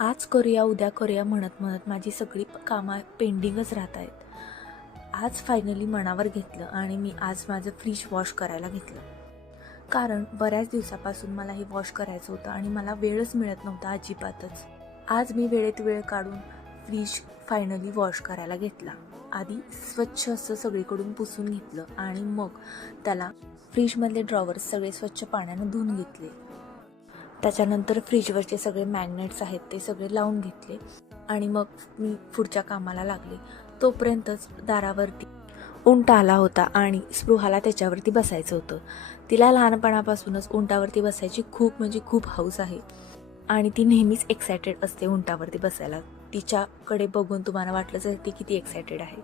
आज करूया उद्या करूया म्हणत म्हणत माझी सगळी कामं पेंडिंगच राहत आहेत. आज फायनली मनावर घेतलं आणि मी आज माझं फ्रीज वॉश करायला घेतलं. कारण बऱ्याच दिवसापासून मला हे वॉश करायचं होतं आणि मला वेळच मिळत नव्हता अजिबातच. आज मी वेळेत वेळ काढून फ्रीज फायनली वॉश करायला घेतला. आधी स्वच्छ असं सगळीकडून पुसून घेतलं आणि मग त्याला फ्रीजमधले ड्रॉवर्स सगळे स्वच्छ पाण्यानं धुवून घेतले. त्याच्यानंतर फ्रीजवरचे सगळे मॅग्नेट्स आहेत ते सगळे लावून घेतले आणि मग मी पुढच्या कामाला लागले. तोपर्यंतच दारावरती उंट आला होता आणि स्पृहाला त्याच्यावरती बसायचं होतं. तिला लहानपणापासूनच उंटावरती बसायची खूप हौस आहे आणि ती नेहमीच एक्सायटेड असते उंटावरती बसायला. तिच्याकडे बघून तुम्हाला वाटलंच आहे ती किती एक्सायटेड आहे.